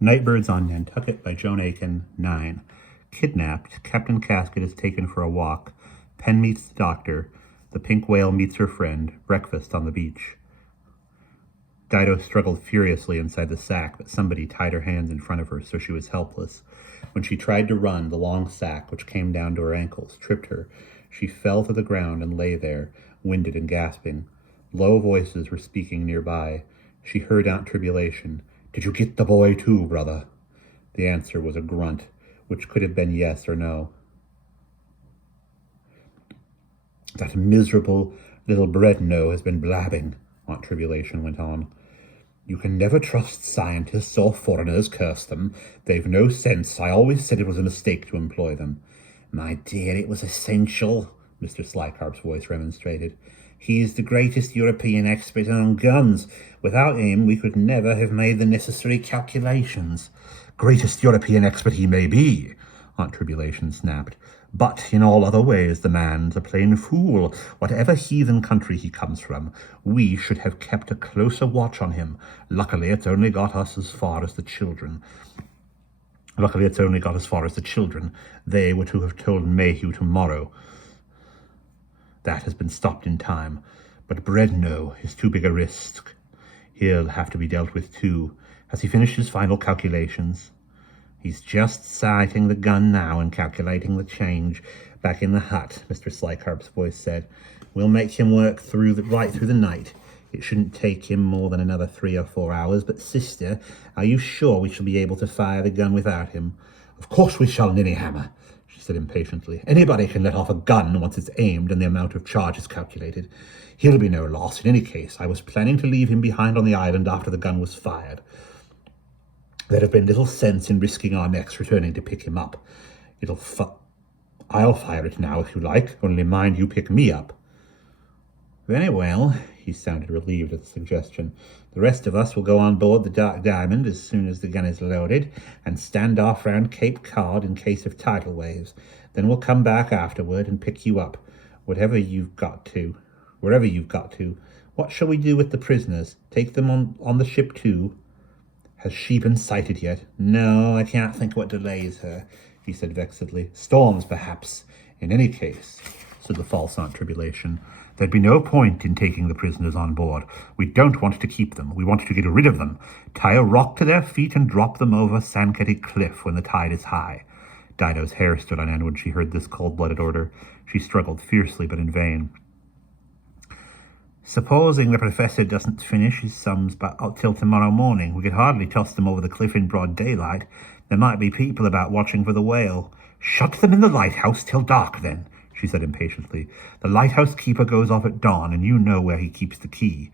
Nightbirds on Nantucket by Joan Aiken 9. Kidnapped, Captain Casket is taken for a walk. Penn meets the doctor. The pink whale meets her friend. Breakfast on the beach. Dido struggled furiously inside the sack, but somebody tied her hands in front of her, so she was helpless. When she tried to run, the long sack, which came down to her ankles, tripped her. She fell to the ground and lay there, winded and gasping. Low voices were speaking nearby. She heard Aunt Tribulation. "Did you get the boy too, brother?" The answer was a grunt, which could have been yes or no. "That miserable little bread-no has been blabbing," Aunt Tribulation went on. "You can never trust scientists or foreigners, curse them. They've no sense. I always said it was a mistake to employ them." "My dear, it was essential," Mr. Slycarp's voice remonstrated. "He's the greatest European expert on guns. Without him, we could never have made the necessary calculations." "Greatest European expert he may be," Aunt Tribulation snapped, "but in all other ways the man's a plain fool. Whatever heathen country he comes from, we should have kept a closer watch on him. Luckily, it's only got us as far as the children. They were to have told Mayhew tomorrow. That has been stopped in time. But Bredno is too big a risk. He'll have to be dealt with too. Has he finished his final calculations?" "He's just sighting the gun now and calculating the change back in the hut," Mr. Slycarp's voice said. "We'll make him work right through the night. It shouldn't take him more than another 3 or 4 hours. But, sister, are you sure we shall be able to fire the gun without him?" "Of course we shall, Ninnyhammer," she said impatiently. "Anybody can let off a gun once it's aimed and the amount of charge is calculated. He'll be no loss in any case. I was planning to leave him behind on the island after the gun was fired. There'd have been little sense in risking our necks returning to pick him up. I'll fire it now if you like, only mind you pick me up." "Very well," he sounded relieved at the suggestion. "The rest of us will go on board the Dark Diamond as soon as the gun is loaded and stand off round Cape Cod in case of tidal waves. Then we'll come back afterward and pick you up, wherever you've got to. What shall we do with the prisoners? Take them on the ship too?" "Has she been sighted yet?" "No, I can't think what delays her," he said vexedly. "Storms, perhaps. In any case," said the false Aunt Tribulation, "there'd be no point in taking the prisoners on board. We don't want to keep them. We want to get rid of them. Tie a rock to their feet and drop them over Sankaty Cliff when the tide is high." Dido's hair stood on end when she heard this cold-blooded order. She struggled fiercely, but in vain. "Supposing the professor doesn't finish his sums till tomorrow morning, we could hardly toss them over the cliff in broad daylight. There might be people about watching for the whale." "Shut them in the lighthouse till dark, then," she said impatiently. "The lighthouse keeper goes off at dawn, and you know where he keeps the key."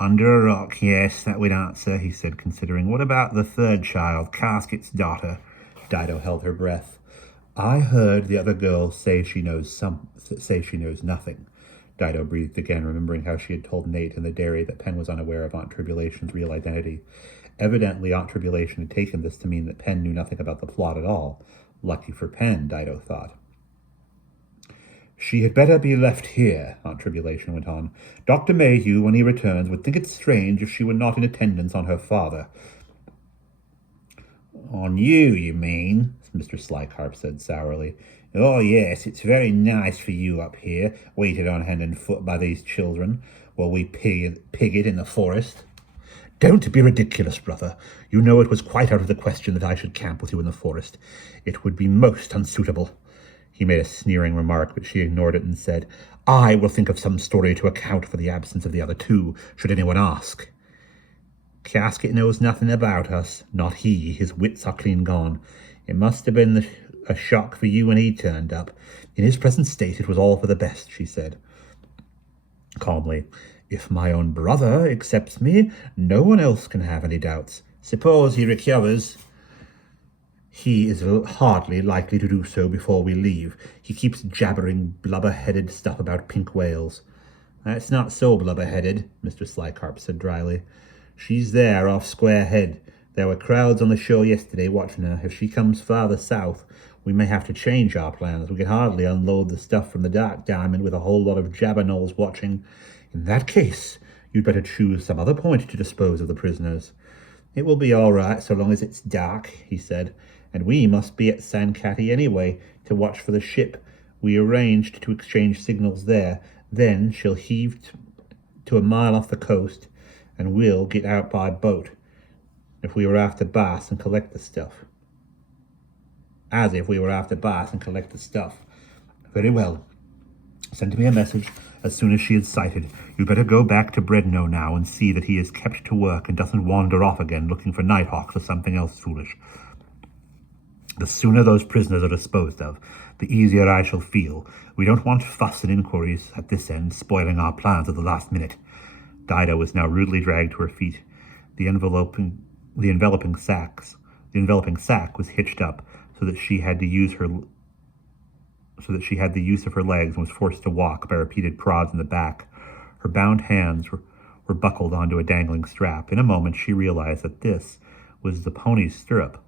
"Under a rock, yes, that would answer," he said, considering. "What about the third child, Casket's daughter?" Dido held her breath. "I heard the other girl say she knows nothing." Dido breathed again, remembering how she had told Nate in the dairy that Penn was unaware of Aunt Tribulation's real identity. Evidently, Aunt Tribulation had taken this to mean that Penn knew nothing about the plot at all. Lucky for Penn, Dido thought. "She had better be left here," Aunt Tribulation went on. "Dr. Mayhew, when he returns, would think it strange if she were not in attendance on her father." "On you, you mean?" Mr. Slycarp said sourly. "Oh, yes, it's very nice for you up here, waited on hand and foot by these children, while we pig it in the forest." "Don't be ridiculous, brother. You know it was quite out of the question that I should camp with you in the forest. It would be most unsuitable." He made a sneering remark, but she ignored it and said, "I will think of some story to account for the absence of the other two, should anyone ask." "Casket knows nothing about us." "Not he. His wits are clean gone. It must have been a shock for you when he turned up. In his present state, it was all for the best," she said calmly. "If my own brother accepts me, no one else can have any doubts. Suppose he recovers." "He is hardly likely to do so before we leave. He keeps jabbering blubber-headed stuff about pink whales." "That's not so blubber-headed," Mr. Slycarp said dryly. "She's there off Square Head. There were crowds on the shore yesterday watching her. If she comes farther south, we may have to change our plans. We can hardly unload the stuff from the Dark Diamond with a whole lot of jabberknolls watching." "In that case, you'd better choose some other point to dispose of the prisoners." It will be all right so long as it's dark, he said, and we must be at Sancati anyway to watch for the ship. We arranged to exchange signals there. Then she'll heave to a mile off the coast, and we'll get out by boat. If we were after Bass and collect the stuff. As if we were after Bass and collect the stuff. Very well. Send me a message as soon as she is sighted. You'd better go back to Bredno now and see that he is kept to work and doesn't wander off again looking for nighthawks or something else foolish. The sooner those prisoners are disposed of, the easier I shall feel. We don't want fuss and inquiries at this end, spoiling our plans at the last minute. Dido was now rudely dragged to her feet. The enveloping sack was hitched up so that she had the use of her legs and was forced to walk by repeated prods in the back. Her bound hands were buckled onto a dangling strap. In a moment she realized that this was the pony's stirrup.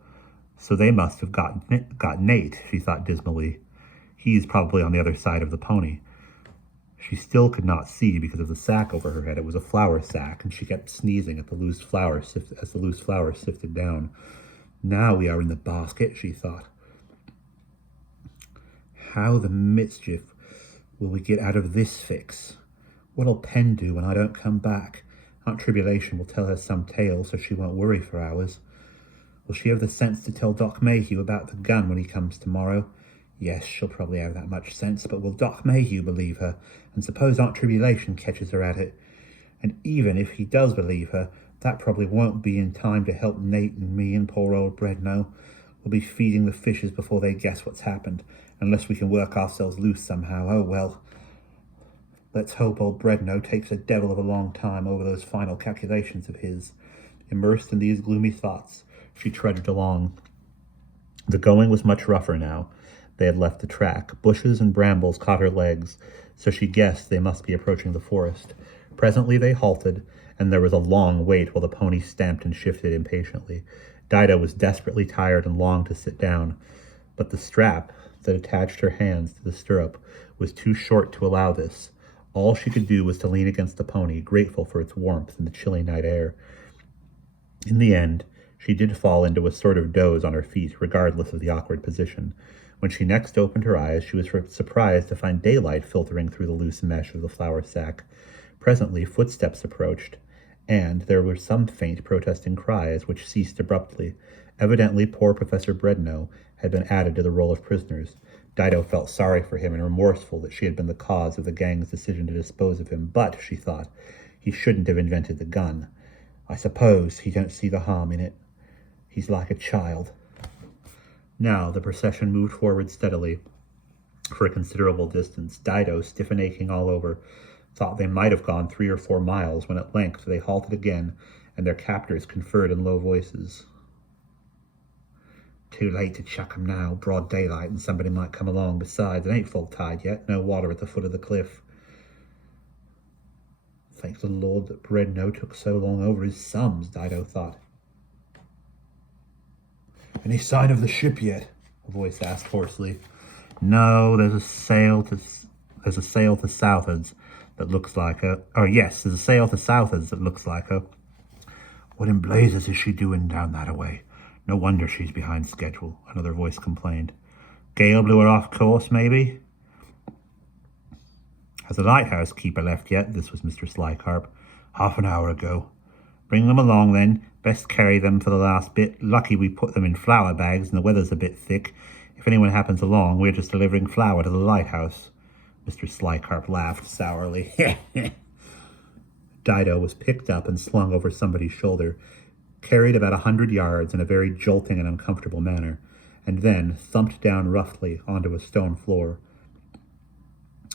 So they must have got Nate, she thought dismally. He's probably on the other side of the pony. She still could not see because of the sack over her head. It was a flour sack, and she kept sneezing at the loose flour as the loose flour sifted down. Now we are in the basket, she thought. How the mischief will we get out of this fix? What'll Pen do when I don't come back? Aunt Tribulation will tell her some tale so she won't worry for hours. Will she have the sense to tell Doc Mayhew about the gun when he comes tomorrow? Yes, she'll probably have that much sense, but will Doc Mayhew believe her? And suppose Aunt Tribulation catches her at it? And even if he does believe her, that probably won't be in time to help Nate and me and poor old Bredno. We'll be feeding the fishes before they guess what's happened, unless we can work ourselves loose somehow. Oh well. Let's hope old Bredno takes a devil of a long time over those final calculations of his. Immersed in these gloomy thoughts, she trudged along. The going was much rougher now. They had left the track. Bushes and brambles caught her legs, so she guessed they must be approaching the forest. Presently they halted, and there was a long wait while the pony stamped and shifted impatiently. Dido was desperately tired and longed to sit down, but the strap that attached her hands to the stirrup was too short to allow this. All she could do was to lean against the pony, grateful for its warmth in the chilly night air. In the end, she did fall into a sort of doze on her feet, regardless of the awkward position. When she next opened her eyes, she was surprised to find daylight filtering through the loose mesh of the flour sack. Presently, footsteps approached, and there were some faint protesting cries, which ceased abruptly. Evidently, poor Professor Bredno had been added to the roll of prisoners. Dido felt sorry for him and remorseful that she had been the cause of the gang's decision to dispose of him, but, she thought, he shouldn't have invented the gun. I suppose he don't see the harm in it. He's like a child. Now the procession moved forward steadily for a considerable distance. Dido, stiff and aching all over, thought they might have gone 3 or 4 miles when at length they halted again, and their captors conferred in low voices. Too late to chuck 'em now. Broad daylight, and somebody might come along. Besides, it ain't full tide yet. No water at the foot of the cliff. Thank the Lord that Bredno took so long over his sums, Dido thought. Any sign of the ship yet? A voice asked hoarsely. No, there's a sail to southwards that looks like her. Oh, yes, there's a sail to southwards that looks like her. What in blazes is she doing down that-a-way? No wonder she's behind schedule, another voice complained. Gale blew her off course, maybe? Has the lighthouse keeper left yet? This was Mr. Slycarp. Half an hour ago. Bring them along, then. Best carry them for the last bit. Lucky we put them in flour bags and the weather's a bit thick. If anyone happens along, we're just delivering flour to the lighthouse. Mr. Slycarp laughed sourly. Dido was picked up and slung over somebody's shoulder, carried about 100 yards in a very jolting and uncomfortable manner, and then thumped down roughly onto a stone floor.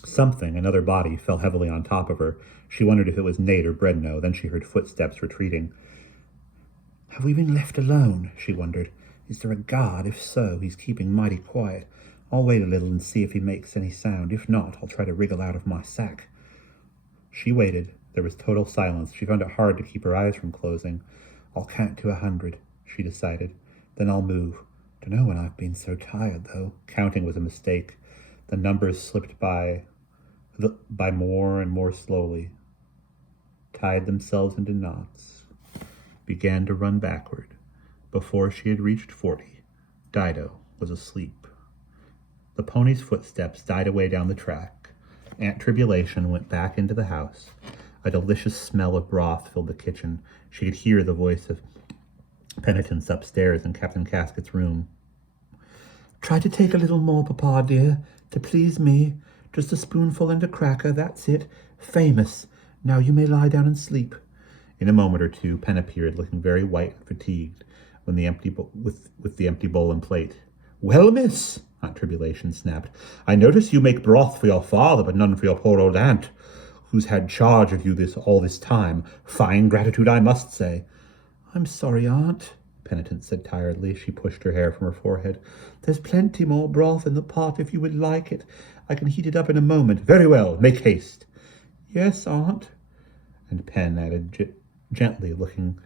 Something, another body, fell heavily on top of her. She wondered if it was Nate or Bredno. Then she heard footsteps retreating. Have we been left alone? She wondered. Is there a guard? If so, he's keeping mighty quiet. I'll wait a little and see if he makes any sound. If not, I'll try to wriggle out of my sack. She waited. There was total silence. She found it hard to keep her eyes from closing. I'll count to 100, she decided. Then I'll move. Dunno when I've been so tired, though. Counting was a mistake. The numbers slipped by more and more slowly, tied themselves into knots, began to run backward. Before she had reached 40, Dido was asleep. The pony's footsteps died away down the track. Aunt Tribulation went back into the house. A delicious smell of broth filled the kitchen. She could hear the voice of Penitence upstairs in Captain Casket's room. "Try to take a little more, Papa, dear, to please me. Just a spoonful and a cracker, that's it. Famous. Now you may lie down and sleep." In a moment or two, Pen appeared, looking very white and fatigued, with the empty bowl and plate. "Well, miss," Aunt Tribulation snapped, "I notice you make broth for your father, but none for your poor old aunt, who's had charge of you all this time. Fine gratitude, I must say." "I'm sorry, Aunt," Penitence said tiredly. She pushed her hair from her forehead. "There's plenty more broth in the pot if you would like it. I can heat it up in a moment." "Very well, make haste." "Yes, Aunt." And Pen added gently, looking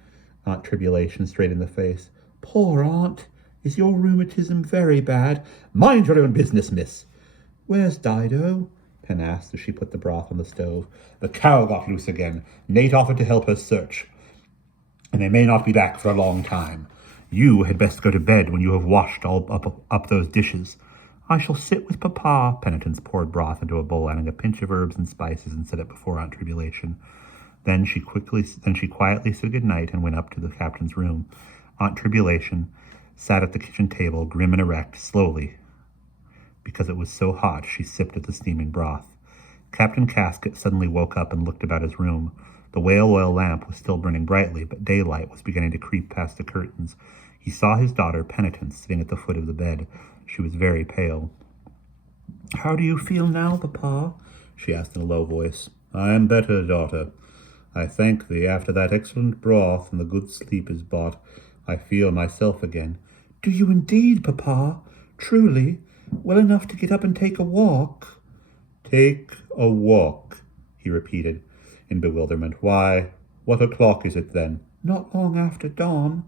Aunt Tribulation straight in the face, "Poor Aunt. Is your rheumatism very bad?" "Mind your own business, miss." "Where's Dido?" Pen asked as she put the broth on the stove. "The cow got loose again. Nate offered to help her search, and they may not be back for a long time. You had best go to bed when you have washed all up those dishes." "I shall sit with Papa." Penitence poured broth into a bowl, adding a pinch of herbs and spices, and set it before Aunt Tribulation. Then she quietly said good night and went up to the captain's room. Aunt Tribulation sat at the kitchen table, grim and erect. Slowly, because it was so hot, she sipped at the steaming broth. Captain Casket suddenly woke up and looked about his room. The whale oil lamp was still burning brightly, but daylight was beginning to creep past the curtains. He saw his daughter, Penitence, sitting at the foot of the bed. She was very pale. "How do you feel now, Papa?" she asked in a low voice. "I am better, daughter. I thank thee. After that excellent broth and the good sleep is bought, I feel myself again." "Do you indeed, Papa? Truly? Well enough to get up and take a walk?" "Take a walk," he repeated in bewilderment. "Why, what o'clock is it then?" "Not long after dawn."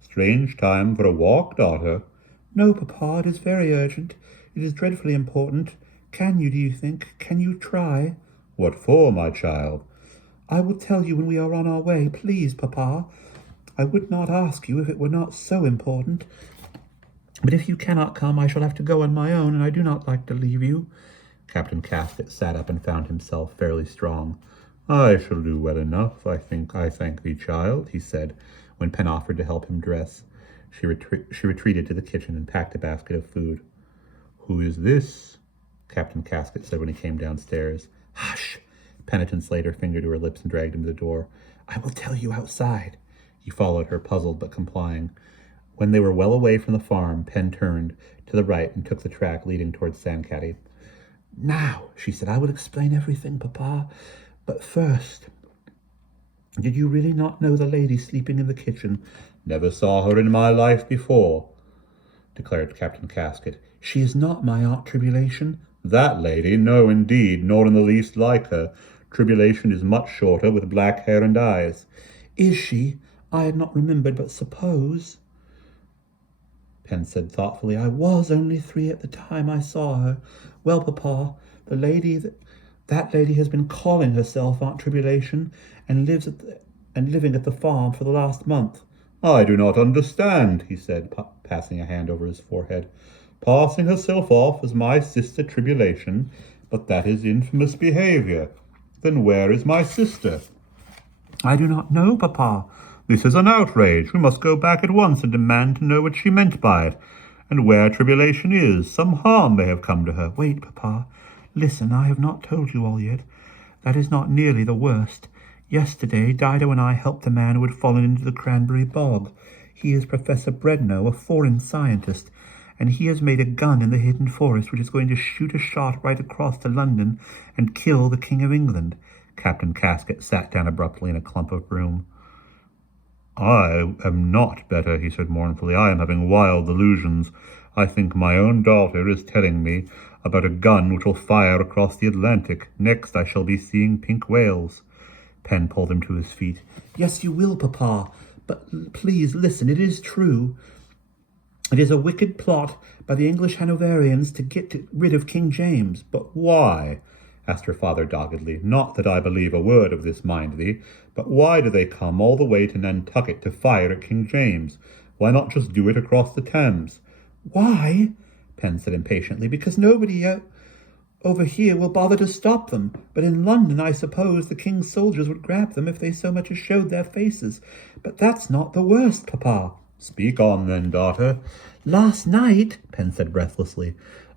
"Strange time for a walk, daughter." "No, Papa, it is very urgent. It is dreadfully important. Do you think? Can you try?" "What for, my child?" "I will tell you when we are on our way. Please, Papa. I would not ask you if it were not so important. But if you cannot come, I shall have to go on my own, and I do not like to leave you." Captain Casket sat up and found himself fairly strong. "I shall do well enough, I thank thee, child," he said, when Pen offered to help him dress. She retreated to the kitchen and packed a basket of food. "Who is this?" Captain Casket said when he came downstairs. "Hush!" Penitence laid her finger to her lips and dragged him to the door. "I will tell you outside." He followed her, puzzled but complying. When they were well away from the farm, Pen turned to the right and took the track leading towards Sandcaddy. "Now," she said, "I will explain everything, Papa. But first, did you really not know the lady sleeping in the kitchen?" "Never saw her in my life before," declared Captain Casket. "She is not my Aunt Tribulation." "That lady? No, indeed, nor in the least like her. Tribulation is much shorter, with black hair and eyes." "Is she? I had not remembered, but suppose—" Pen said thoughtfully, "I was only 3 at the time I saw her. Well, Papa, that lady has been calling herself Aunt Tribulation and living at the farm for the last month." "I do not understand," he said, passing a hand over his forehead. "Passing herself off as my sister Tribulation? But that is infamous behavior. Then where is my sister?" "I do not know, Papa." "This is an outrage. We must go back at once and demand to know what she meant by it, and where Tribulation is. Some harm may have come to her." "Wait, Papa. Listen, I have not told you all yet. That is not nearly the worst. Yesterday, Dido and I helped the man who had fallen into the cranberry bog. He is Professor Bredno, a foreign scientist, and he has made a gun in the hidden forest which is going to shoot a shot right across to London and kill the King of England." Captain Casket sat down abruptly in a clump of broom. "I am not better," he said mournfully. "I am having wild delusions. I think my own daughter is telling me about a gun which will fire across the Atlantic. Next I shall be seeing pink whales." Pen pulled him to his feet. "Yes, you will, Papa. But please listen, it is true. It is a wicked plot by the English Hanoverians to get rid of King James." "But why?" asked her father doggedly. Not that I believe a word of this, mind thee, but why do they come all the way to Nantucket to fire at King James? Why not just do it across the Thames? Why? Penn said impatiently. Because nobody over here will bother to stop them. But in London, I suppose the king's soldiers would grab them if they so much as showed their faces. But that's not the worst, Papa. Speak on, then, daughter. Last night, Penn said breathlessly,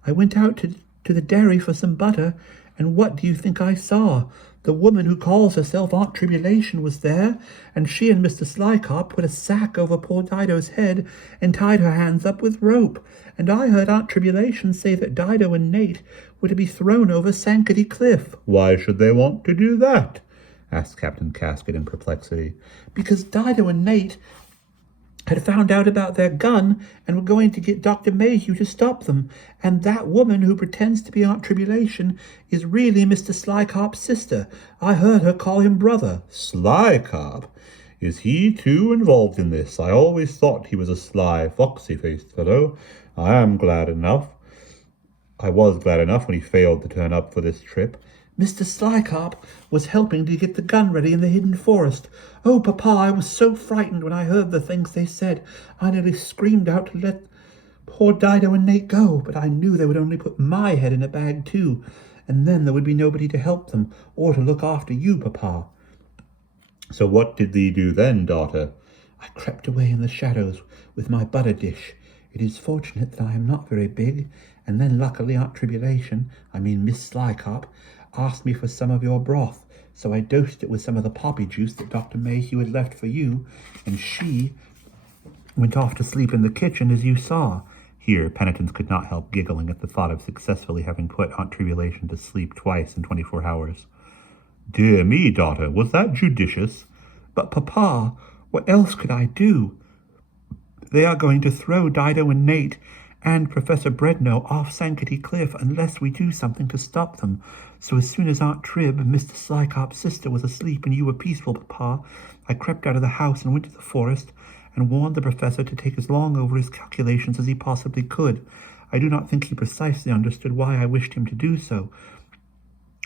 I went out to the dairy for some butter, and what do you think I saw? The woman who calls herself Aunt Tribulation was there, and she and Mr. Slycop put a sack over poor Dido's head and tied her hands up with rope. And I heard Aunt Tribulation say that Dido and Nate were to be thrown over Sankaty Cliff. Why should they want to do that? Asked Captain Casket in perplexity. Because Dido and Nate had found out about their gun and were going to get Dr. Mayhew to stop them. And that woman who pretends to be Aunt Tribulation is really Mr. Slycop's sister. I heard her call him brother. Slycop? Is he too involved in this? I always thought he was a sly, foxy-faced fellow. I was glad enough when he failed to turn up for this trip. Mr. Slycop was helping to get the gun ready in the hidden forest. Oh, Papa, I was so frightened when I heard the things they said. I nearly screamed out to let poor Dido and Nate go, but I knew they would only put my head in a bag too, and then there would be nobody to help them or to look after you, Papa. So what did thee do then, daughter? I crept away in the shadows with my butter dish. It is fortunate that I am not very big, and then luckily Aunt Tribulation, Miss Slycop, asked me for some of your broth, so I dosed it with some of the poppy juice that Dr. Mayhew had left for you, and she went off to sleep in the kitchen, as you saw. Here, Penitence could not help giggling at the thought of successfully having put Aunt Tribulation to sleep twice in 24 hours. Dear me, daughter, was that judicious? But, Papa, what else could I do? They are going to throw Dido and Nate and Professor Bredno off Sankaty Cliff unless we do something to stop them. So as soon as Aunt Trib, Mr. Slycop's sister, was asleep and you were peaceful, Papa, I crept out of the house and went to the forest and warned the professor to take as long over his calculations as he possibly could. I do not think he precisely understood why I wished him to do so,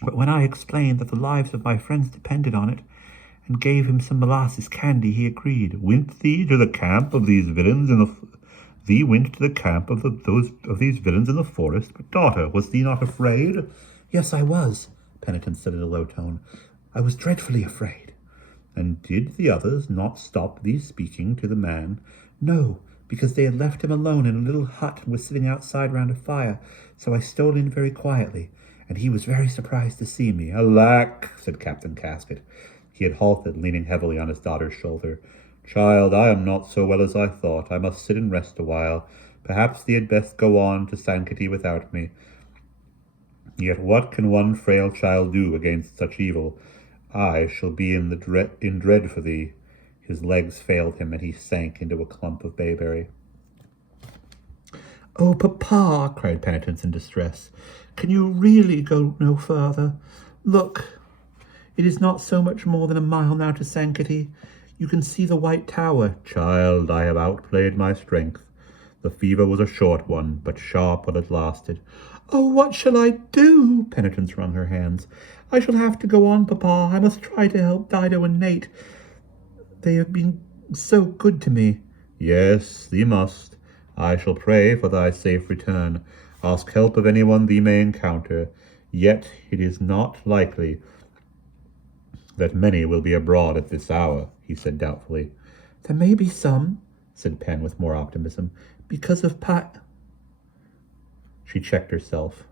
but when I explained that the lives of my friends depended on it, and gave him some molasses candy, he agreed. Went thee to the camp of these villains in the... Thee went to the camp of these villains in the forest? But, daughter, was thee not afraid? Yes, I was, Penitence said in a low tone. I was dreadfully afraid. And did the others not stop thee speaking to the man? No, because they had left him alone in a little hut and was sitting outside round a fire, so I stole in very quietly, and he was very surprised to see me. Alack, said Captain Casket. He had halted, leaning heavily on his daughter's shoulder. Child, I am not so well as I thought. I must sit and rest a while. Perhaps thee had best go on to Sankaty without me. Yet what can one frail child do against such evil? I shall be in dread for thee. His legs failed him, and he sank into a clump of bayberry. Oh, Papa, cried Penitence in distress, can you really go no further? Look, it is not so much more than a mile now to Sankaty. You can see the White Tower. Child, I have outplayed my strength. The fever was a short one, but sharp while it lasted. Oh, what shall I do? Penitence wrung her hands. I shall have to go on, Papa. I must try to help Dido and Nate. They have been so good to me. Yes, thee must. I shall pray for thy safe return. Ask help of anyone thee may encounter. Yet it is not likely that many will be abroad at this hour, he said doubtfully. There may be some, said Penn with more optimism, because of She checked herself,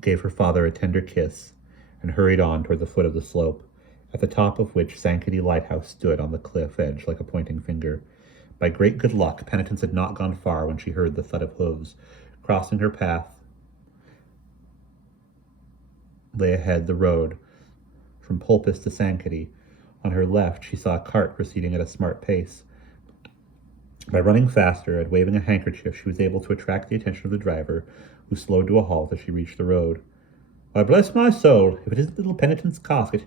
gave her father a tender kiss, and hurried on toward the foot of the slope, at the top of which Sankaty Lighthouse stood on the cliff edge like a pointing finger. By great good luck, Penitence had not gone far when she heard the thud of hooves. Crossing her path lay ahead the road from Pulpus to Sankaty. On her left, she saw a cart proceeding at a smart pace. By running faster and waving a handkerchief, she was able to attract the attention of the driver, who slowed to a halt as she reached the road. Why, bless my soul, if it isn't little Penitence Casket,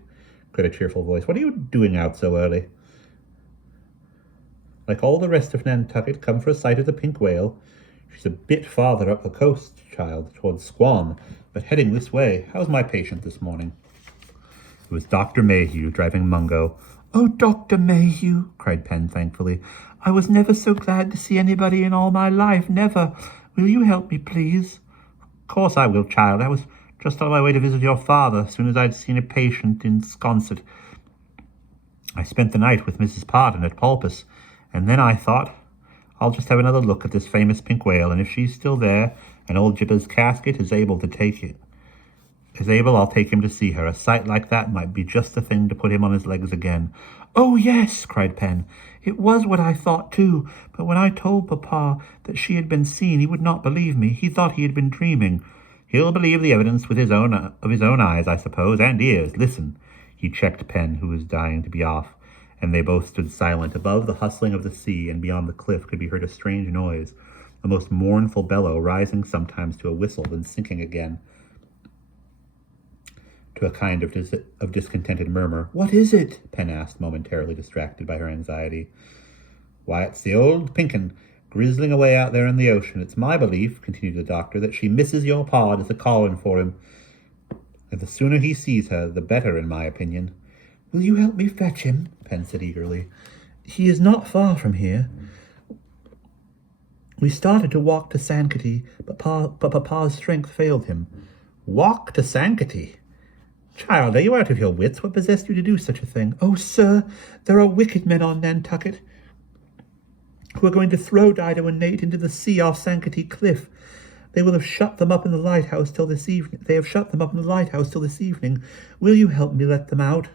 cried a cheerful voice. What are you doing out so early? Like all the rest of Nantucket, come for a sight of the pink whale. She's a bit farther up the coast, child, towards Squam, but heading this way. How's my patient this morning?" It was Dr. Mayhew driving Mungo. "Oh, Dr. Mayhew," cried Pen thankfully. "I was never so glad to see anybody in all my life, never. Will you help me, please?" "Of course I will, child. I was just on my way to visit your father as soon as I'd seen a patient in Sconset. I spent the night with Mrs. Pardon at Pulpus, and then I thought, I'll just have another look at this famous pink whale, and if she's still there, and old Jibba's casket is able, I'll take him to see her. A sight like that might be just the thing to put him on his legs again." "Oh, yes," cried Pen. "It was what I thought, too. But when I told Papa that she had been seen, he would not believe me. He thought he had been dreaming." "He'll believe the evidence with his own eyes, I suppose, and ears. Listen." He checked Pen, who was dying to be off, and they both stood silent. Above the hustling of the sea and beyond the cliff could be heard a strange noise, a most mournful bellow, rising sometimes to a whistle, then sinking again to a kind of discontented murmur. "What is it?" Pen asked, momentarily distracted by her anxiety. "Why, it's the old Pinkin, grizzling away out there in the ocean. It's my belief," continued the doctor, "that she misses your pa is a-calling for him. And the sooner he sees her, the better, in my opinion." "Will you help me fetch him?" Pen said eagerly. "He is not far from here. We started to walk to Sankaty, but Papa's strength failed him." "Walk to Sankaty? Child, are you out of your wits? What possessed you to do such a thing?" "Oh, sir, there are wicked men on Nantucket who are going to throw Dido and Nate into the sea off Sankaty Cliff. They will have shut them up in the lighthouse till this evening. Will you help me let them out?"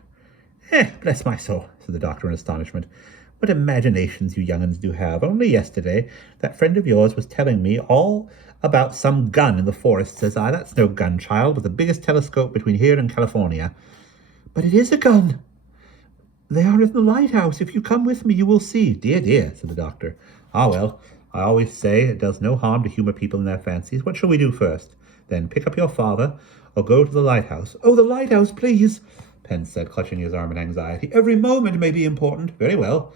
Bless my soul," said the doctor in astonishment. "What imaginations you young'uns do have. Only yesterday that friend of yours was telling me all about some gun in the forest. Says I, that's no gun, child, but the biggest telescope between here and California." "But it is a gun. They are in the lighthouse. If you come with me, you will see." "Dear, dear," said the doctor. "Ah, well, I always say it does no harm to humor people in their fancies. What shall we do first? Then pick up your father, or go to the lighthouse?" "Oh, the lighthouse, please," Pen said, clutching his arm in anxiety. "Every moment may be important." "Very well.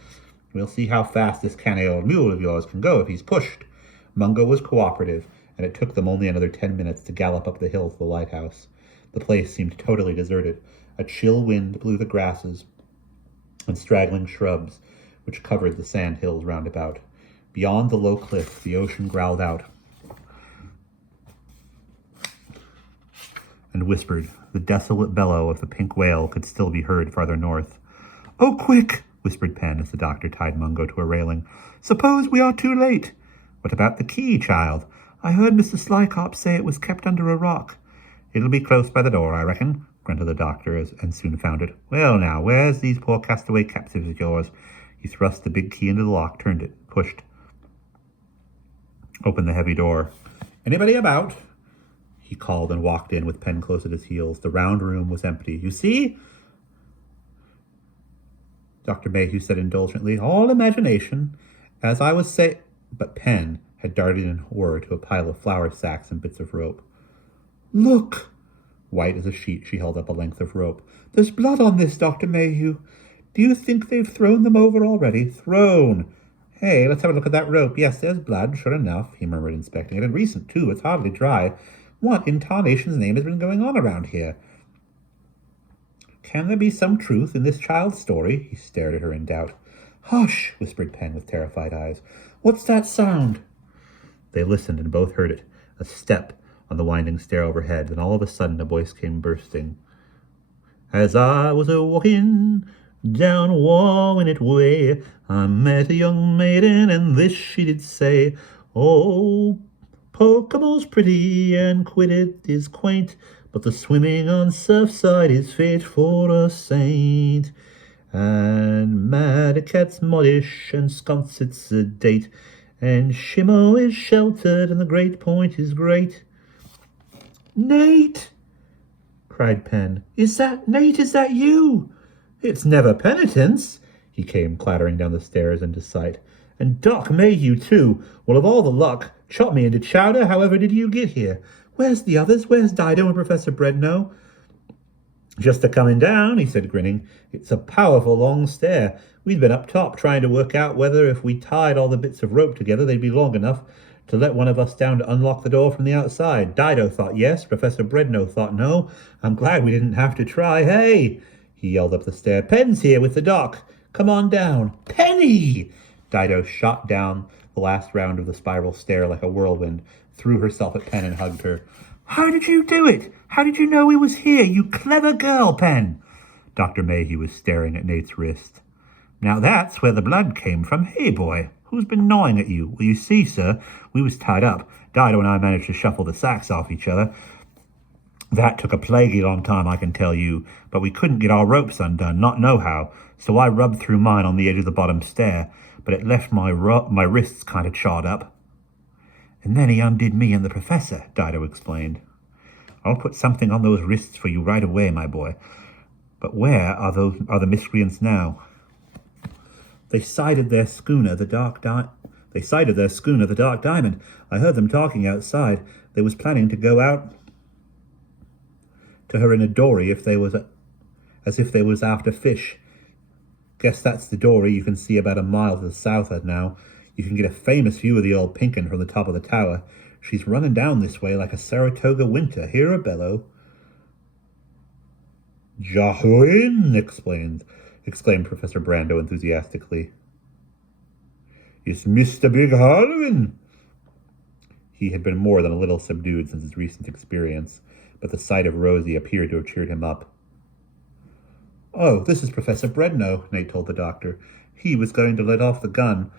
We'll see how fast this canny old mule of yours can go if he's pushed." Mungo was cooperative, and it took them only another 10 minutes to gallop up the hill to the lighthouse. The place seemed totally deserted. A chill wind blew the grasses and straggling shrubs which covered the sand hills round about. Beyond the low cliff, the ocean growled out and whispered. The desolate bellow of the pink whale could still be heard farther north. "Oh, quick," whispered Pen as the doctor tied Mungo to a railing. "Suppose we are too late." "What about the key, child?" "I heard Mr. Slycop say it was kept under a rock." "It'll be close by the door, I reckon," grunted the doctor, and soon found it. "Well, now, where's these poor castaway captives of yours?" He thrust the big key into the lock, turned it, pushed open the heavy door. "Anybody about?" he called and walked in with Pen close at his heels. The round room was empty. "You see," Dr. Mayhew said indulgently, "all imagination. As I was But Pen had darted in horror to a pile of flour sacks and bits of rope. "Look!" White as a sheet, she held up a length of rope. "There's blood on this, Dr. Mayhew. Do you think they've thrown them over already?" "Thrown? Hey, let's have a look at that rope. Yes, there's blood, sure enough," he murmured, inspecting it. "And recent, too. It's hardly dry. What in tarnation's name has been going on around here? Can there be some truth in this child's story?" He stared at her in doubt. "Hush," whispered Pen with terrified eyes. "What's that sound?" They listened and both heard it. A step on the winding stair overhead. Then all of a sudden a voice came bursting. "As I was a-walking down Warwinet Way, I met a young maiden, and this she did say, 'Oh, Pocomo's pretty and Quiddet is quaint, but the swimming on Surfside is fit for a saint. And Madicat's modish and Sconset's sedate, and Shimo is sheltered and the Great Point is great.'" "Nate!" cried Pen. Nate, is that you?" "It's never penitence." He came clattering down the stairs into sight. "And Doc Mayhew, too. Well, of all the luck, chop me into chowder. However did you get here?" "Where's the others? Where's Dido and Professor Bredno?" "Just a-coming down," he said, grinning. "It's a powerful long stair. We'd been up top trying to work out whether if we tied all the bits of rope together they'd be long enough To let one of us down to unlock the door from the outside. Dido thought yes. Professor Bredno thought no. I'm glad we didn't have to try. Hey! He yelled up the stair. Pen's here with the doc. Come on down. Penny! Dido shot down the last round of the spiral stair like a whirlwind, threw herself at Pen and hugged her. How did you do it? How did you know he was here, you clever girl, Pen? Dr. Mayhew was staring at Nate's wrist. Now that's where the blood came from. Hey, boy, who's been gnawing at you? Well, you see, sir, we was tied up. Dido and I managed to shuffle the sacks off each other. That took a plaguey long time, I can tell you, but we couldn't get our ropes undone, not nohow, so I rubbed through mine on the edge of the bottom stair, but it left my wrists kind of charred up. And then he undid me and the professor, Dido explained. I'll put something on those wrists for you right away, my boy. But where are the miscreants now? They sighted their schooner, the Dark Diamond. I heard them talking outside. They was planning to go out to her in a dory as if they was after fish. Guess that's the dory you can see about a mile to the south of now. You can get a famous view of the old Pinkin from the top of the tower. She's running down this way like a Saratoga winter. Hear her bellow. Jahoin! exclaimed Professor Brando enthusiastically. It's Mr. Big Halloween! He had been more than a little subdued since his recent experience, but the sight of Rosie appeared to have cheered him up. Oh, this is Professor Bredno, Nate told the doctor. He was going to let off the gun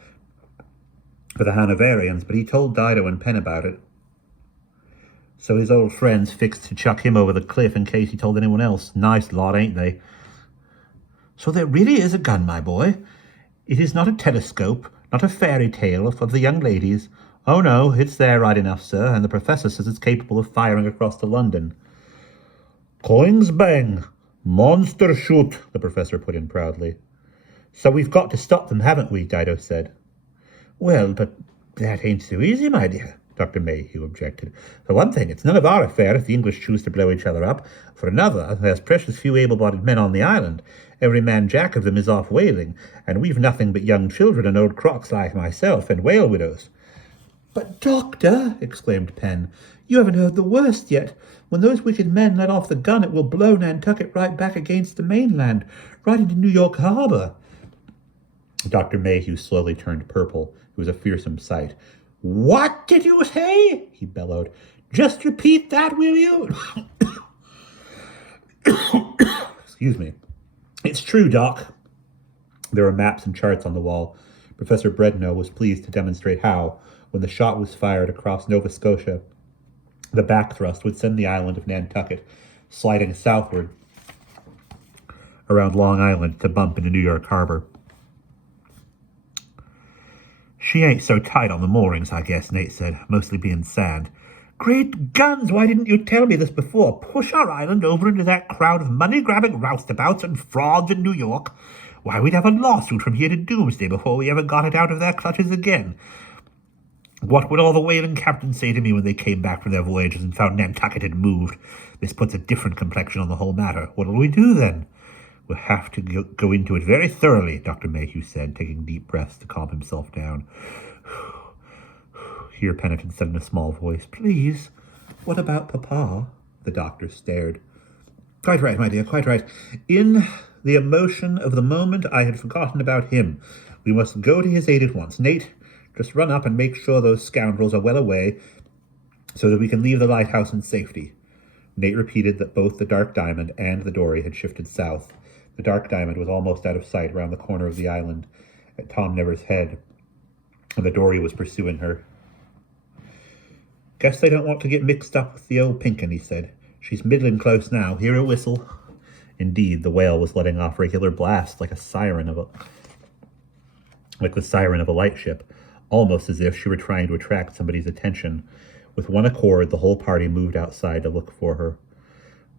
for the Hanoverians, but he told Dido and Pen about it. So his old friends fixed to chuck him over the cliff in case he told anyone else. Nice lot, ain't they? So there really is a gun, my boy. It is not a telescope, not a fairy tale for the young ladies. Oh no, it's there right enough, sir, and the professor says it's capable of firing across to London. Coins bang! Monster shoot, the professor put in proudly. So we've got to stop them, haven't we? Dido said. Well, but that ain't so easy, my dear, Dr. Mayhew objected. For one thing, it's none of our affair if the English choose to blow each other up. For another, there's precious few able-bodied men on the island. Every man jack of them is off whaling, and we've nothing but young children and old crocs like myself and whale widows. But, Doctor, exclaimed Pen, you haven't heard the worst yet. When those wicked men let off the gun, it will blow Nantucket right back against the mainland, right into New York Harbor. Dr. Mayhew slowly turned purple. It was a fearsome sight. What did you say? He bellowed. Just repeat that, will you? Excuse me. It's true, Doc. There were maps and charts on the wall. Professor Bredno was pleased to demonstrate how, when the shot was fired across Nova Scotia, the back thrust would send the island of Nantucket sliding southward around Long Island to bump into New York Harbor. She ain't so tight on the moorings, I guess, Nate said, mostly being sand. Great guns, why didn't you tell me this before? Push our island over into that crowd of money-grabbing roustabouts and frauds in New York. Why, we'd have a lawsuit from here to doomsday before we ever got it out of their clutches again. What would all the whaling captains say to me when they came back from their voyages and found Nantucket had moved? This puts a different complexion on the whole matter. What'll we do then? We'll have to go into it very thoroughly, Dr. Mayhew said, taking deep breaths to calm himself down. Here Penitent said in a small voice, Please, what about Papa? The doctor stared. Quite right, my dear, quite right. In the emotion of the moment, I had forgotten about him. We must go to his aid at once. Nate, just run up and make sure those scoundrels are well away so that we can leave the lighthouse in safety. Nate repeated that both the Dark Diamond and the dory had shifted south. The Dark Diamond was almost out of sight around the corner of the island at Tom Never's head, and the dory was pursuing her. Guess they don't want to get mixed up with the old Pinkin, he said. She's middling close now. Hear her whistle? Indeed, the whale was letting off regular blasts like the siren of a lightship, almost as if she were trying to attract somebody's attention. With one accord, the whole party moved outside to look for her.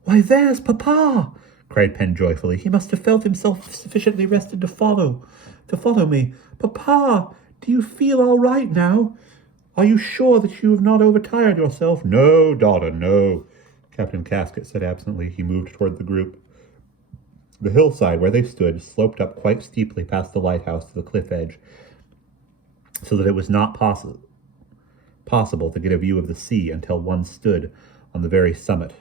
Why, there's Papa! Cried Pen joyfully. He must have felt himself sufficiently rested to follow me. Papa, do you feel all right now? Are you sure that you have not overtired yourself? No, daughter, no, Captain Casket said absently. He moved toward the group. The hillside where they stood sloped up quite steeply past the lighthouse to the cliff edge, so that it was not possible possible to get a view of the sea until one stood on the very summit.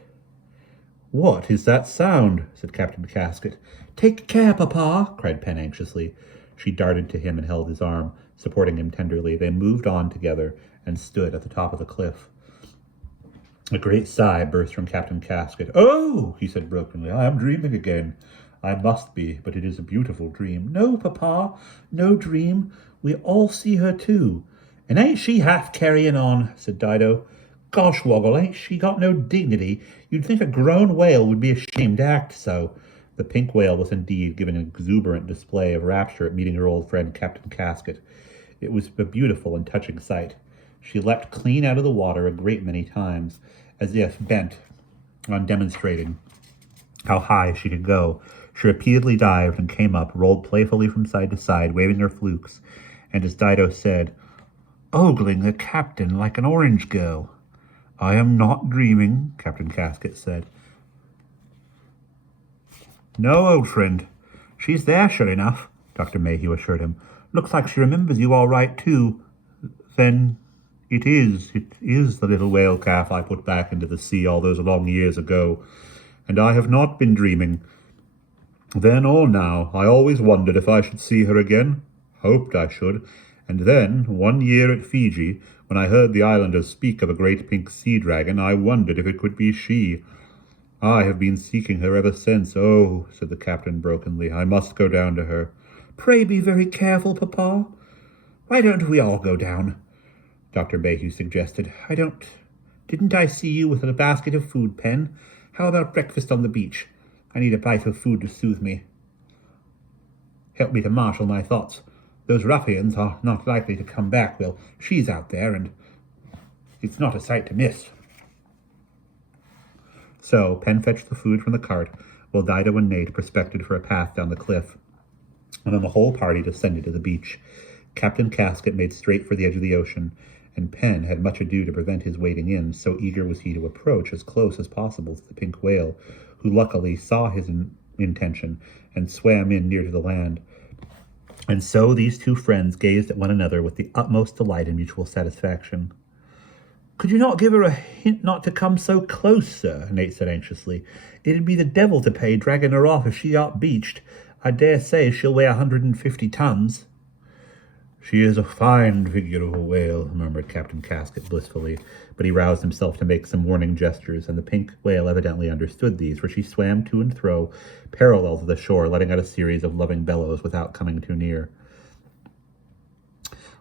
"What is that sound?" said Captain Casket. "Take care, Papa!" cried Pen anxiously. She darted to him and held his arm, supporting him tenderly. They moved on together and stood at the top of the cliff. A great sigh burst from Captain Casket. "Oh," he said brokenly, "I am dreaming again. I must be, but it is a beautiful dream." "No, Papa, no dream. We all see her too. And ain't she half carrying on?" said Dido. "Gosh, Woggle, ain't she got no dignity? You'd think a grown whale would be ashamed to act so." The pink whale was indeed giving an exuberant display of rapture at meeting her old friend Captain Casket. It was a beautiful and touching sight. She leapt clean out of the water a great many times, as if bent on demonstrating how high she could go. She repeatedly dived and came up, rolled playfully from side to side, waving her flukes, and as Dido said, ogling the captain like an orange girl. "I am not dreaming," Captain Casket said. "No, old friend. She's there, sure enough," Dr. Mayhew assured him. "Looks like she remembers you all right, too." "Then it is the little whale calf I put back into the sea all those long years ago, and I have not been dreaming. Then or now, I always wondered if I should see her again. Hoped I should. And then, one year at Fiji, when I heard the islanders speak of a great pink sea dragon, I wondered if it could be she. I have been seeking her ever since." "Oh," said the captain brokenly, "I must go down to her." "Pray be very careful, Papa. Why don't we all go down?" Dr. Mayhew suggested. Didn't I see you with a basket of food, Pen? How about breakfast on the beach? I need a bite of food to soothe me. Help me to marshal my thoughts. Those ruffians are not likely to come back. Well, she's out there, and it's not a sight to miss." So Pen fetched the food from the cart, while Dido and Nate prospected for a path down the cliff, and then the whole party descended to the beach. Captain Casket made straight for the edge of the ocean, and Pen had much ado to prevent his wading in, so eager was he to approach as close as possible to the pink whale, who luckily saw his intention and swam in near to the land. And so these two friends gazed at one another with the utmost delight and mutual satisfaction. "Could you not give her a hint not to come so close, sir?" Nate said anxiously. "It'd be the devil to pay dragging her off if she got beached. I dare say she'll weigh 150 tons. "She is a fine figure of a whale," murmured Captain Casket blissfully, but he roused himself to make some warning gestures, and the pink whale evidently understood these, for she swam to and fro, parallel to the shore, letting out a series of loving bellows without coming too near.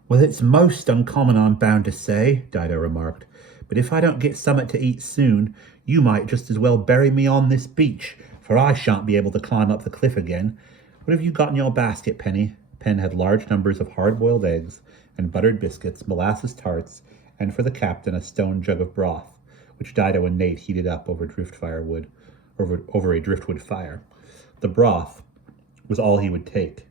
"Well, it's most uncommon, I'm bound to say," Dido remarked, "but if I don't get summat to eat soon, you might just as well bury me on this beach, for I shan't be able to climb up the cliff again. What have you got in your basket, Penny?" Pen had large numbers of hard-boiled eggs and buttered biscuits, molasses tarts, and for the captain a stone jug of broth, which Dido and Nate heated up over a driftwood fire. The broth was all he would take.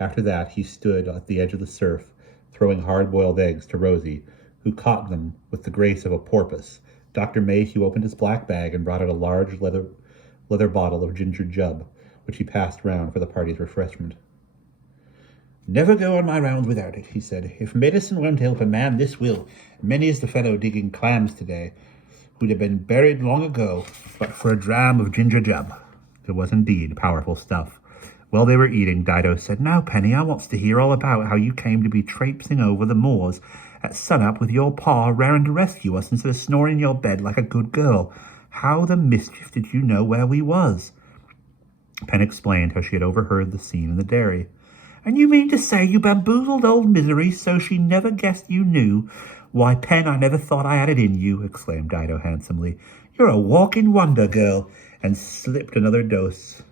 After that he stood at the edge of the surf, throwing hard-boiled eggs to Rosie, who caught them with the grace of a porpoise. Dr. Mayhew opened his black bag and brought out a large leather bottle of ginger jub, which he passed round for the party's refreshment. "Never go on my rounds without it," he said. "If medicine won't help a man, this will. Many's the fellow digging clams today, who'd have been buried long ago, but for a dram of ginger jub." It was indeed powerful stuff. While they were eating, Dido said, "Now, Penny, I wants to hear all about how you came to be traipsing over the moors at sunup with your pa raring to rescue us instead of snoring in your bed like a good girl. How the mischief did you know where we was?" Pen explained how she had overheard the scene in the dairy. "And you mean to say you bamboozled old Misery so she never guessed you knew? Why, Pen, I never thought I had it in you," exclaimed Dido handsomely. "You're a walking wonder, girl," and slipped another dose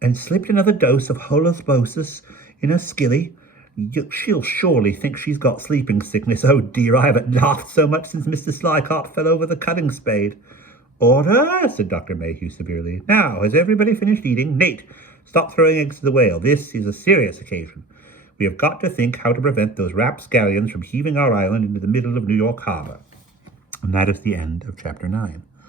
of holosmosis in her skilly. She'll surely think she's got sleeping sickness. Oh dear, I haven't laughed so much since Mr. Slycart fell over the cutting spade." "Order," said Dr. Mayhew severely. "Now, has everybody finished eating? Nate, stop throwing eggs to the whale. This is a serious occasion. We have got to think how to prevent those rapscallions from heaving our island into the middle of New York Harbor." And that is the end of Chapter 9.